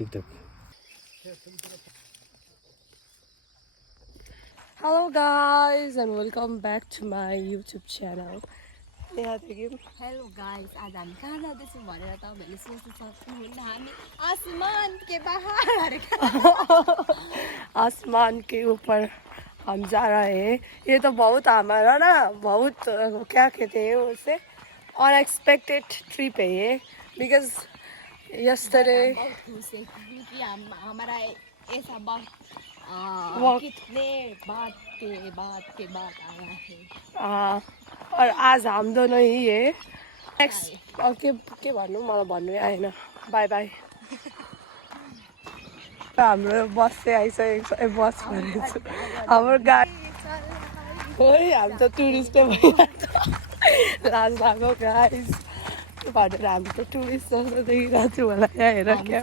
TikTok. Hello guys and welcome back to my YouTube channel. Hello guys, आज हामी कहाँ जाँदैछौँ भनेर तपाईँहरूले सोच्न सक्नुहुन्न। हामी आसमान के बाहर आसमान के ऊपर हम जा रहे हैं। ये तो बहुत हमारा ना बहुत क्या कहते हैं उसे अनएक्सपेक्टेड ट्रिप है ये बिकॉज yesterday बहुत खुश है क्योंकि हमारा ऐसा वक्त कितने बाद के बाद आया है। और आज हम दोनों ही है नेक्स्ट के भन्नु मलाई भन्नु आएन। By by. हाम्रो बस चाहिँ आइसकेको छ। बस भनेको छु हाम्रो गाडी खोइ हामी त टुरिस्टै भइरहेको लाज लाग्यो गाइस भनेर हामी त टुरिस्ट जस्तो देखिरहेको छु होला यहाँ हेर क्या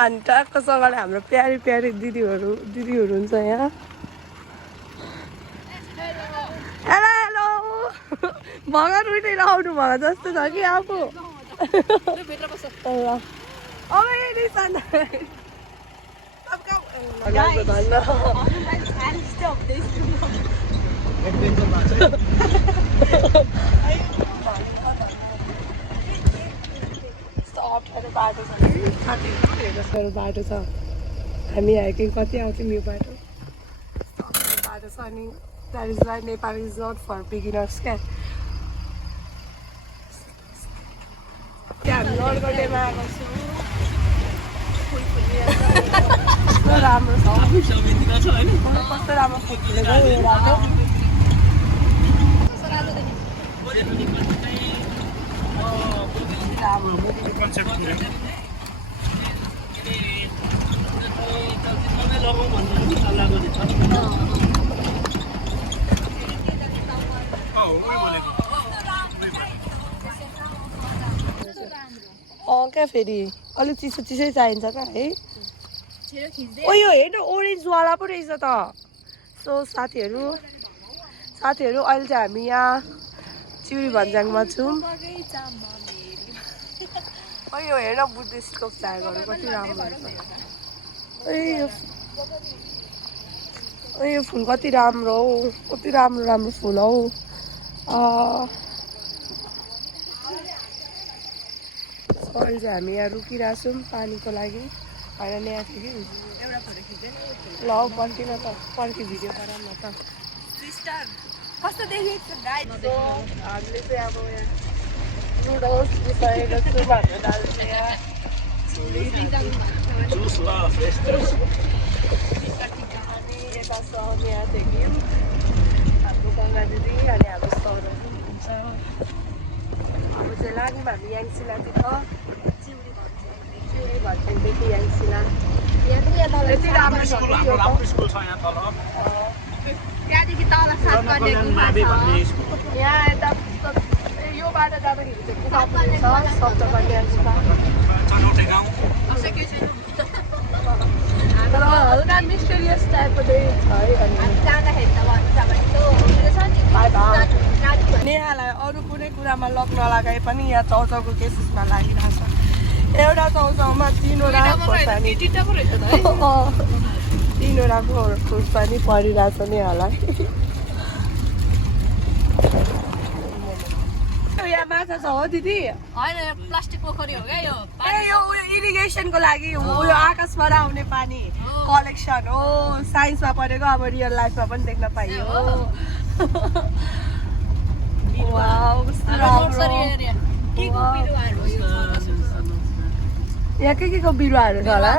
अनि टक्कसँगले हाम्रो प्यारी प्यारी दिदीहरू हुन्छ यहाँ। हेलो हेलो भगवान उठेर आउनु भएको जस्तो छ कि आफू बाटो छ हामी हाइकिङ कति आउँथ्यौँ यो बाटो छ अनि that is why Nepal is not for beginners क्या। हामी नरगढेमा आएको छौँ। कस्तो राम्रो छ कस्तो राम्रो फुल फुलेको यो बाटो। क्या फेरि अलिक चिसो चिसै चाहिन्छ क्या है। ओ यो हेर्नु ओरेन्जवाला पो रहेछ त। सो साथीहरू अहिले चाहिँ हामी यहाँ चिउरी भन्ज्याङमा छौँ। यो हेर बुद्धिस्टको फ्ल्यागहरू कति राम्रो हुन्छ। यो फुल कति राम्रो हौ कति राम्रो फुल हौ। अहिले चाहिँ हामी यहाँ रुकिरहेछौँ पानीको लागि होइन यहाँ थियो कि ल पर्खिन त पर्खि भिडियो गरौँ न त। कस्तो देखिएको हामीले चाहिँ अब यहाँ नुडल्स बिसाएको छौँ हाम्रो दाजु यहाँ यता सहर यहाँ थियो कि हाम्रो गङ्गा दिदी अनि हाम्रो सौरभ हुनुहुन्छ। अब चाहिँ लाग्यौँ हामी याङसिलातिर चिउरी भन्ज्याङदेखि याङसिला त्यहाँदेखि तल यहाँ यता यो बाटो जाँदाखेरि चाहिँ गुफा पनि छ सप्तकन्या गुफा। तर हल्का मिस्टेरियस टाइपको चाहिँ छ है। अनि नेहालाई अरू कुनै कुरामा लक नलगाए पनि यहाँ चाउचाउको केसेसमा लागिरहेछ। एउटा चाउचाउमा 3वटा खोर्सानी 3वटा खोर्सानी परिरहेछ नेहालाई। यहाँ माछा छ हो दिदी होइन प्लास्टिक पोखरी हो क्या यो इरिगेसनको लागि हो। यो आकाशबाट आउने पानी कलेक्सन हो। साइन्समा पढेको अब रियल लाइफमा पनि देख्न पाइयो। यहाँ के को बिरुवाहरू छ होला।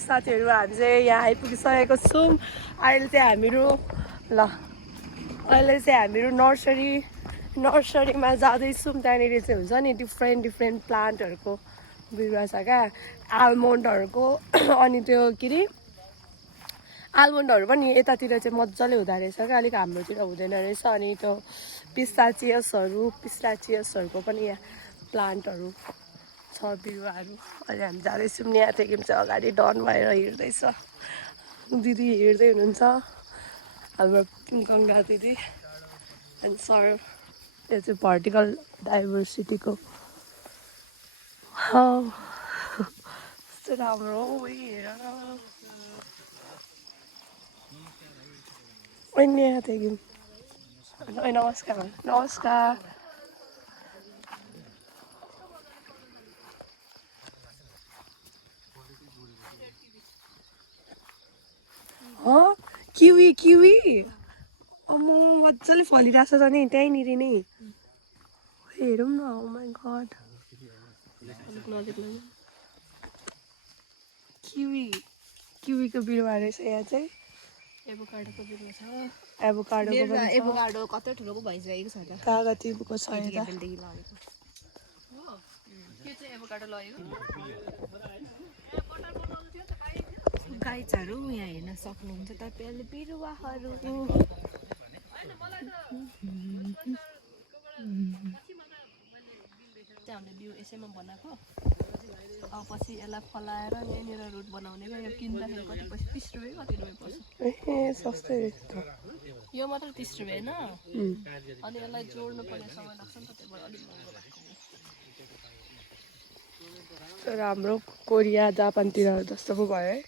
साथीहरू हामी चाहिँ यहाँ आइपुगिसकेको छौँ। अहिले चाहिँ हामीहरू नर्सरीमा जाँदैछौँ। त्यहाँनिर चाहिँ हुन्छ नि डिफ्रेन्ट प्लान्टहरूको बिरुवा छ क्या आल्मोन्डहरूको। अनि त्यो के अरे आल्मोन्डहरू पनि यतातिर चाहिँ मजाले हुँदो रहेछ क्या अलिक हाम्रोतिर हुँदैन रहेछ। अनि त्यो पिस्टाचियसहरूको पनि यहाँ प्लान्टहरू छ बिरुवाहरू। अहिले हामी जाँदैछौँ। यहाँदेखि चाहिँ अगाडि डन भएर हिँड्दैछ दिदी हिँड्दै हुनुहुन्छ। हाम्रो गङ्गा दिदी एन्ड सर यो चाहिँ भर्टिकल डाइभर्सिटीको कस्तो राम्रो हेर अन्य देखिम नमस्कार नमस्कार किवी किवी मजाले फलिरहेछ त नि त्यहीँनिर नै हेरौँ न ओ माई गड किवी किवीको बिरुवा रहेछ यहाँ चाहिँ एभोकाडोको बिरुवा छ एभोकाडो कत्रो ठुलोको भइसकेको छ त कागतीको छ यता गाइजहरू यहाँ हेर्न सक्नुहुन्छ तपाईँहरूले बिरुवाहरू हामीले बिउ यसैमा बनाएको अब पछि यसलाई फलाएर यहाँनिर रुट बनाउने भयो यो किन्दाखेरि कति पैसा 30 रुपियाँ कति रुपियाँ पर्छ ए सस्तै रहेछ त यो मात्र 30 रुपियाँ होइन अनि यसलाई जोड्नु पर्ने समय लाग्छ नि त त्यही भएर अलिक महँगो भएको तर हाम्रो कोरिया जापानतिर जस्तो पो भयो है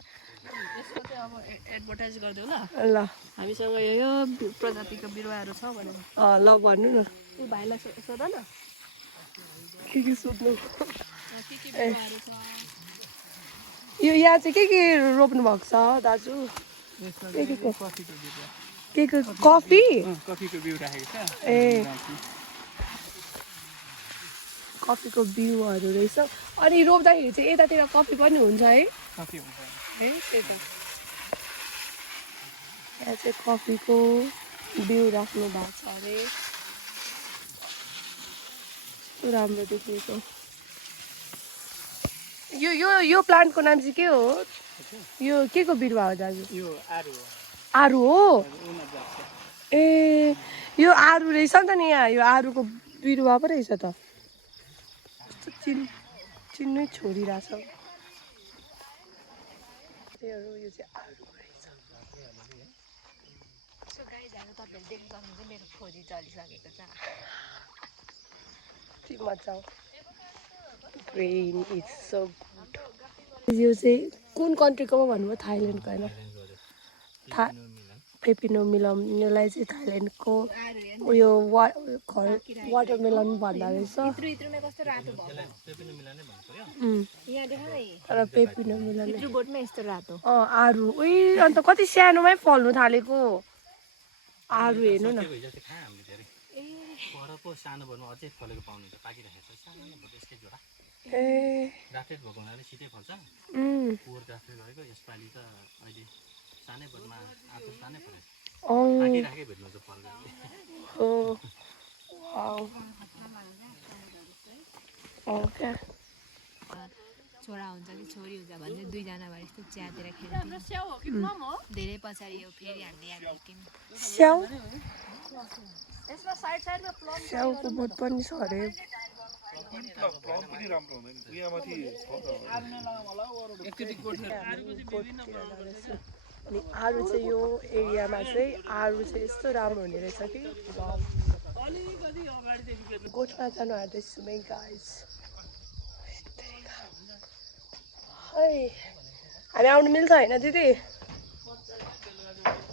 यसको चाहिँ अब एडभर्टाइज गरिदेऊ ल ल हामीसँग यो प्रजातिको बिरुवाहरू छ भनेर ल भन्नु न ऊ भाइलाई सोध न के सोध्नु के बिरुवाहरू छ यो यहाँ चाहिँ के रोप्नु भएको छ दाजु के कफी कफीको बिउ राखेको छ ए कफीको बिउहरू रहेछ अनि रोप्दाखेरि चाहिँ यतातिर कफी पनि हुन्छ है कफी हुन्छ है त्यही त यहाँ चाहिँ कफीको बिउ राख्नु भएको छ अरे कस्तो राम्रो देखिएको यो यो यो प्लान्टको नाम चाहिँ के हो यो के को बिरुवा हो दाजु यो आरु हो आरु हो उन्नत जात छ ए यो आरु रहेछ नि त नि यहाँ यो आरुको बिरुवा पो रहेछ त कस्तो चिन्नै छोडिरहेछ यो चाहिँ आरु रहेछ सो गाइजहरू तपाईँहरूले देख्न सक्नुहुन्छ मेरो खोजी चलिसकेको छ मजा ग्रेन इज सो गुड यो चाहिँ कुन कन्ट्रीको पो भन्नुभयो थाइल्यान्डको होइन पेपिनोमिलम यसलाई चाहिँ थाइल्यान्डको उयो वाटरमेलन भन्दा रहेछ कस्तो रातो भयो तर पेपिनोमिलन बोटमा यस्तो रातो आरु उही अन्त कति सानोमै फल्नु थालेको आरु हेर्नु न परको सानो भरमा अझै फलेको पाउनुहुन्छ पाकिरहेको छ सानो भएर यसकै जोडा ए ग्राफ्टेड भएको हुनाले छिटै फल्छ पोहोर ग्राफ्टेड गरेको यसपालि त अहिले सानै भरमा आएको सानै फलेको पाकिराखेकै भेट्नु चाहिँ फल्दैन हो वाउ ओके छोरा हुन्छ कि छोरी हुन्छ भने चाहिँ दुईजना भएर यस्तो चियातिर खेल्थ्यौँ धेरै पछाडि यो फेरि हामीले यहाँ भेट्यौँ स्याउ यसमा साइड साइडमा प्लम स्याउको बोट पनि छ अरे अनि आरु चाहिँ यो एरियामा चाहिँ आरु चाहिँ यस्तो राम्रो हुने रहेछ कि गोठमा जानु आँट्दैछु मै गाइज है हामी आउनु मिल्छ होइन दिदी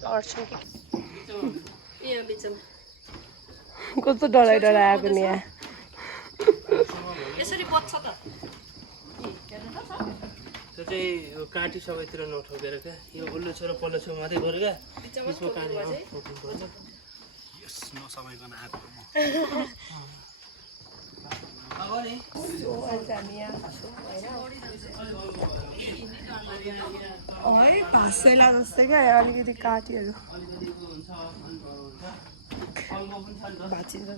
लड्छौँ कि कस्तो डराइ आएको नि यहाँ यसरी बच्छ त त्यो चाहिँ यो काँटी सबैतिर नठोकेर क्या यो उल्लो छेउ र पल्लो छेउ मात्रै गरेर क्या त्यसमा काँटी ठोक्नुपर्छ यस नसमाइकन आएको है भाँसेला जस्तै क्या अलिकति काटीहरू भाँचिन्छ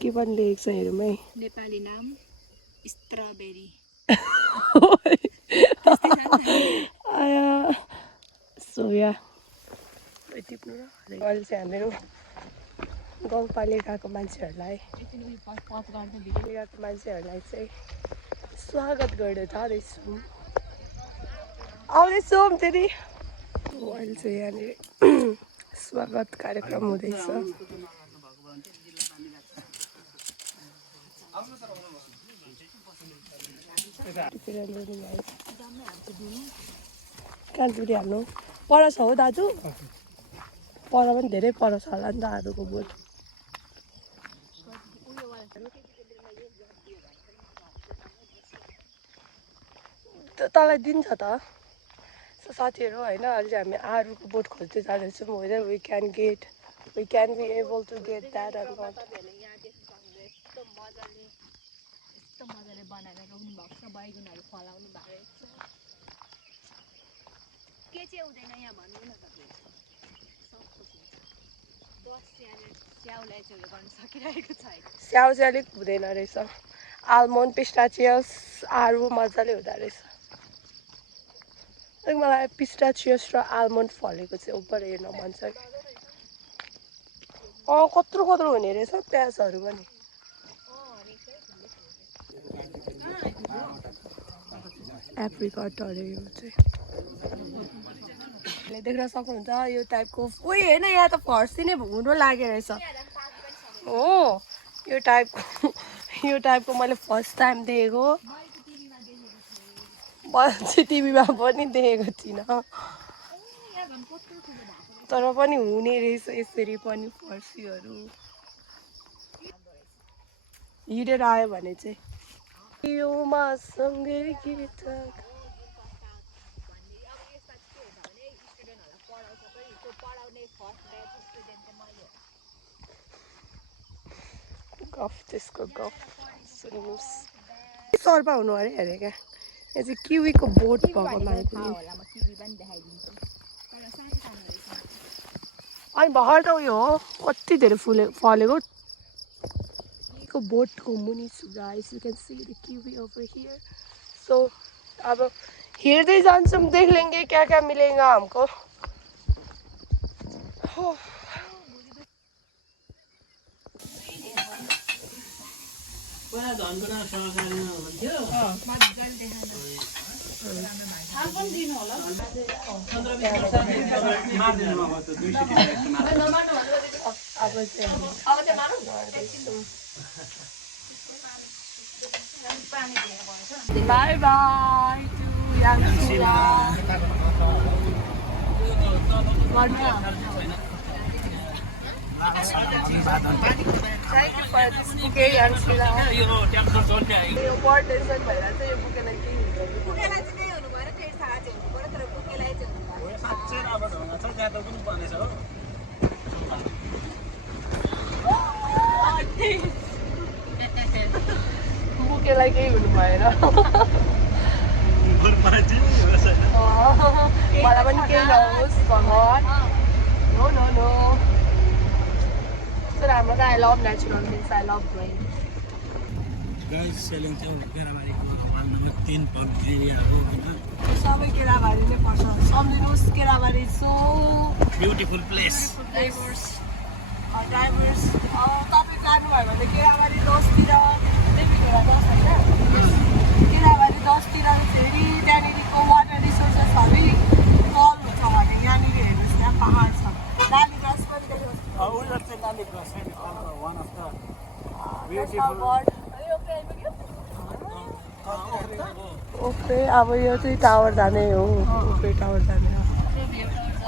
के पनि लेखेको छ हेरौँ है नेपाली नाम स्ट्रबेरी सोया टिप्नु र अहिले चाहिँ हामीहरू गाउँपालिकाको मान्छेहरूलाई पालिकाको मान्छेहरूलाई चाहिँ स्वागत गर्न जाँदैछौँ आउँदैछौँ फेरि अहिले चाहिँ यहाँनिर स्वागत कार्यक्रम हुँदैछ कानपुरी हाल्नु पर छ हो दाजु पर पनि धेरै पर छ होला नि त आलुको बोट तँलाई दिन्छ त साथीहरू होइन अहिले चाहिँ हामी आलुको बोट खोज्दै जाँदैछौँ whether we can be able to get that and not यस्तो मजाले बनाएर रोप्नु भएको छ बैगुनहरू फलाउनु भएको छ के चाहिँ हुँदैन यहाँ भन्नु न तपाईँ स्याउलाई चाहिँ उयो गर्न सकिरहेको छैन स्याउ चाहिँ अलिक हुँदैन रहेछ आलमोन्ड पिस्टाचियस आलु मजाले हुँदो रहेछ मलाई पिस्टाचियस र आलमोन्ड फलेको चाहिँ उपर हेर्न मन छ कत्रो कत्रो हुने रहेछ प्याजहरू पनि एप्रिकटहरू यो चाहिँ देख्न सक्नुहुन्छ यो टाइपको उयो होइन यहाँ त फर्सी नै हुनु लाग्यो रहेछ हो यो टाइपको मैले फर्स्ट टाइम देखेको मैले टिभीमा पनि देखेको थिइनँ तर पनि हुने रहेछ यसरी पनि फर्सीहरू हिँडेर आयो भने चाहिँ यो मासँगै गीत गफ त्यसको गफ सुन्नुहोस् सर्पा हुनु अरे हेरे क्या यहाँ चाहिँ किवीको बोट भएको मान्छे अनि भर्खर त उयो हो कति धेरै फलेको बोटको मुनि छु guys you can see the kiwi over here so अब हेर्दै जान्छौँ देख लेंगे क्या क्या मिलेगा हमको Bye bye to Yangsila. Thank you for this bouquet, Yangsila. यो बर्थडे चाहिँ भएर चाहिँ यो बुकेलाई के हुन्छ बुकेलाई चाहिँ के हुनु भएर त्यही थाहा चाहिँ हुनु पर्यो तर बुकेलाई चाहिँ हुनु पर्यो साच्चै अब ढङ्ग छ त्यहाँ त पनि बनेछ हो बुकेलाई केही हुनु भएन मलाई पनि केही नहोस् भगवान् नो नो नो तर हाम्रो त I love natural things I love growing guys selling चाहिँ केराबारीको वार्ड नम्बर 3 पर्ट एरिया हो हैन सबै केराबारी नै पर्छ सम्झिनुहोस् Kerabari so beautiful place diverse तपाईँ जानुभयो भने केराबारी 10तिर देवीघोडा 10 होइन केराबारी 10तिर फेरि त्यहाँनिरको वाटर रिसोर्सेस सबै कल हुन्छ भने यहाँनिर हेर्नुहोस् यहाँ पहाड छ नाली ग्रास पनि देख्नुहोस् one of the ओके अब यो चाहिँ टावर जाने हो ओके टावर जाने हो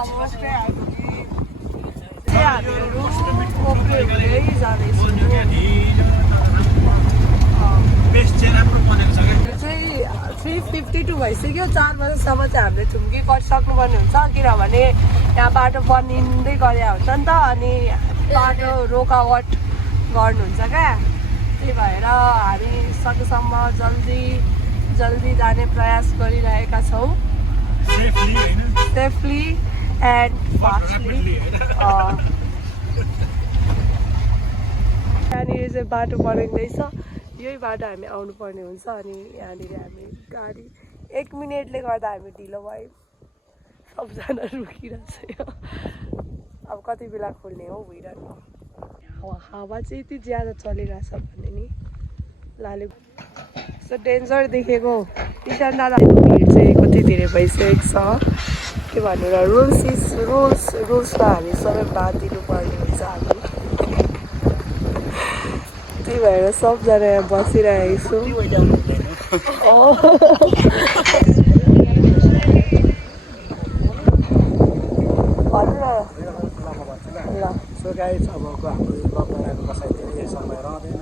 अब ओके हामीहरू ओके हुँदै जाँदैछौँ यो चाहिँ 3:52 भइसक्यो 4 बजेसम्म चाहिँ हामीले ठुम्की गरिसक्नुपर्ने हुन्छ किनभने यहाँ बाटो बनिँदै गरे हुन्छ नि त अनि बाटो रोकावट गर्नुहुन्छ क्या त्यही भएर हामी सकेसम्म जल्दी जाने प्रयास गरिरहेका छौँ सेफली एन्ड फास्टली यहाँनिर चाहिँ बाटो बनिँदैछ यही बाटो हामी आउनुपर्ने हुन्छ अनि यहाँनिर हामी गाडी 1 मिनटले गर्दा हामी ढिलो भयौँ सबजना रोकिरहेछ अब कति बेला खोल्ने हो भइरहनु हावा चाहिँ यति ज्यादा चलिरहेछ भने नि लाले सो डेन्जर देखेको ईशान दादाको भिड चाहिँ कति धेरै भइसकेको छ के भन्नु र रुल्समा हामी सबै बात दिनुपर्ने हुन्छ हामी त्यही भएर सबजना यहाँ बसिरहेको छु सो गाइस अब हाम्रो लकडाउनको कसै धेरै समय रहँदैन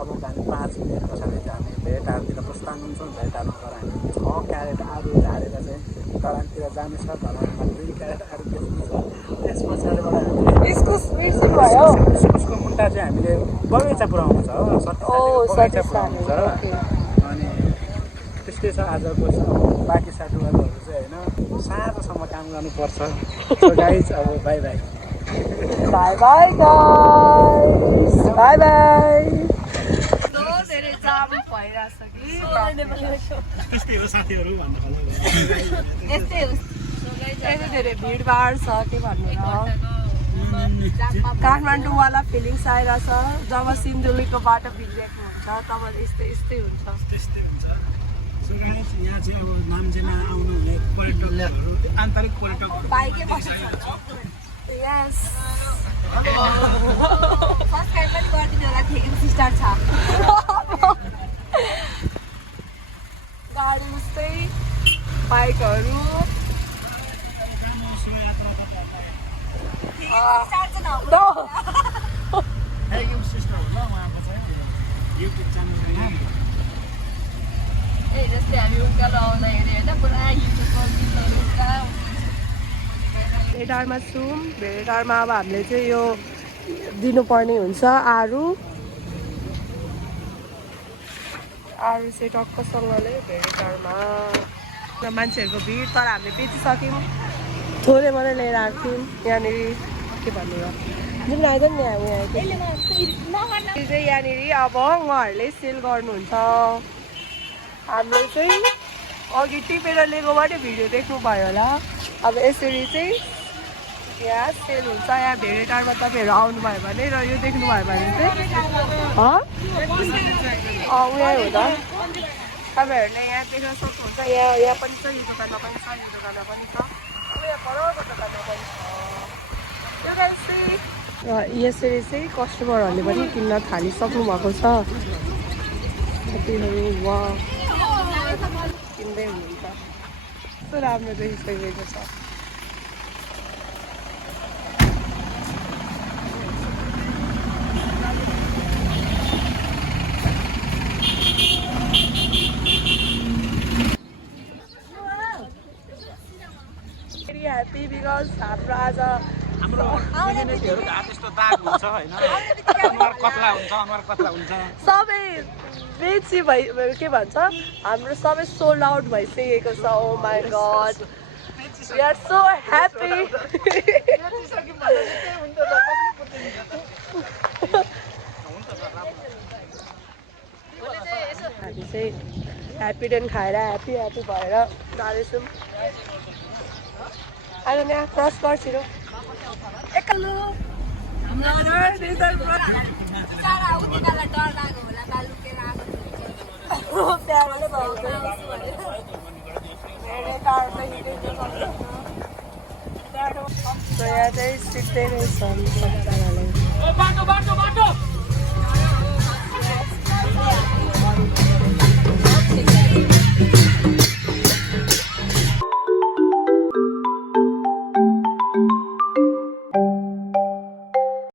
अब हामी 5 मिनट पछाडि हामी भेटारतिर प्रस्थान हुन्छौँ भेटारमा गएर हामी 6 क्यारेट आलु झारेर चाहिँ धरानतिर जानेछ धरानमा 2 क्यारेट आलु बेच्नु छ त्यस पछाडिबाट हामीले इस्कुसको मुन्टा चाहिँ हामीले बगैँचा पुऱ्याउनु छ हो बगैँचा पुऱ्याउनु छ अनि त्यस्तै छ आजको बाँकी साथीभाइहरू चाहिँ होइन साँझसम्म काम गर्नुपर्छ सो गाइस अब by by Bye bye guys. Bye bye. त्यस्तै हो साथीहरू भन्नु धेरै भिडभाड छ के भन्नु र काठमाडौँवाला फिलिङ्स आइरहेछ जब सिन्धुलीको बाटो भिडिएको हुन्छ तब यस्तै हुन्छ यहाँ चाहिँ अब नाम्चेमा आउनुहुने पर्यटकहरू आन्तरिक पर्यटकहरू बाइकै बस्छ Yes. फर्स्ट टाइम पनि गरिदिनु होला थिएन सिस्टर छ गाडी उस्तै बाइकहरू जस्तै हामी उकालो आउँदाखेरि होइन पुरा युट्युबमा भेटारमा छौँ भेटारमा अब हामीले चाहिँ यो दिनुपर्ने हुन्छ आरू चाहिँ टक्कसँगले भेटारमा मान्छेहरूको भिड तर हामीले बेचिसक्यौँ थोरै मात्रै लिएर आएको थियौँ यहाँनिर के भन्नु र जुन आइज नि हामी चाहिँ यहाँनिर अब उहाँहरूले सेल गर्नुहुन्छ हाम्रो चाहिँ अघि टिपेर लिएकोबाटै भिडियो देख्नुभयो होला अब यसरी चाहिँ यहाँ सेल हुन्छ यहाँ भेडेटारमा तपाईँहरू आउनुभयो भने र यो देख्नुभयो भने चाहिँ उहाँ हुँदा तपाईँहरूले यहाँ देख्न सक्नुहुन्छ यहाँ पनि छ यो दोकानमा पनि छ यो दोकानमा पनि छ यहाँ बराबर दोकानमा पनि छ र यसरी चाहिँ कस्टमरहरूले पनि किन्न थालिसक्नु भएको छ कतिहरू वा किन्दै हुनुहुन्छ कस्तो राम्रो देखिसकेको छ happy because हाम्रो आज हाम्रो दिदीहरुको हात यस्तो दाग हुन्छ हैन अनुहार कत्ला हुन्छ सबै बेची के भन्छ हाम्रो सबै सोल्ड आउट भइसकेको छ oh my god we are so happy हामी चाहिँ ह्याप्पीडेन्ट खाएर ह्याप्पी भएर जाँदैछौँ आएर यहाँ क्रस गर्छिरो एकल्लो यहाँ चाहिँ सिक्दै रहेछ सबजनाले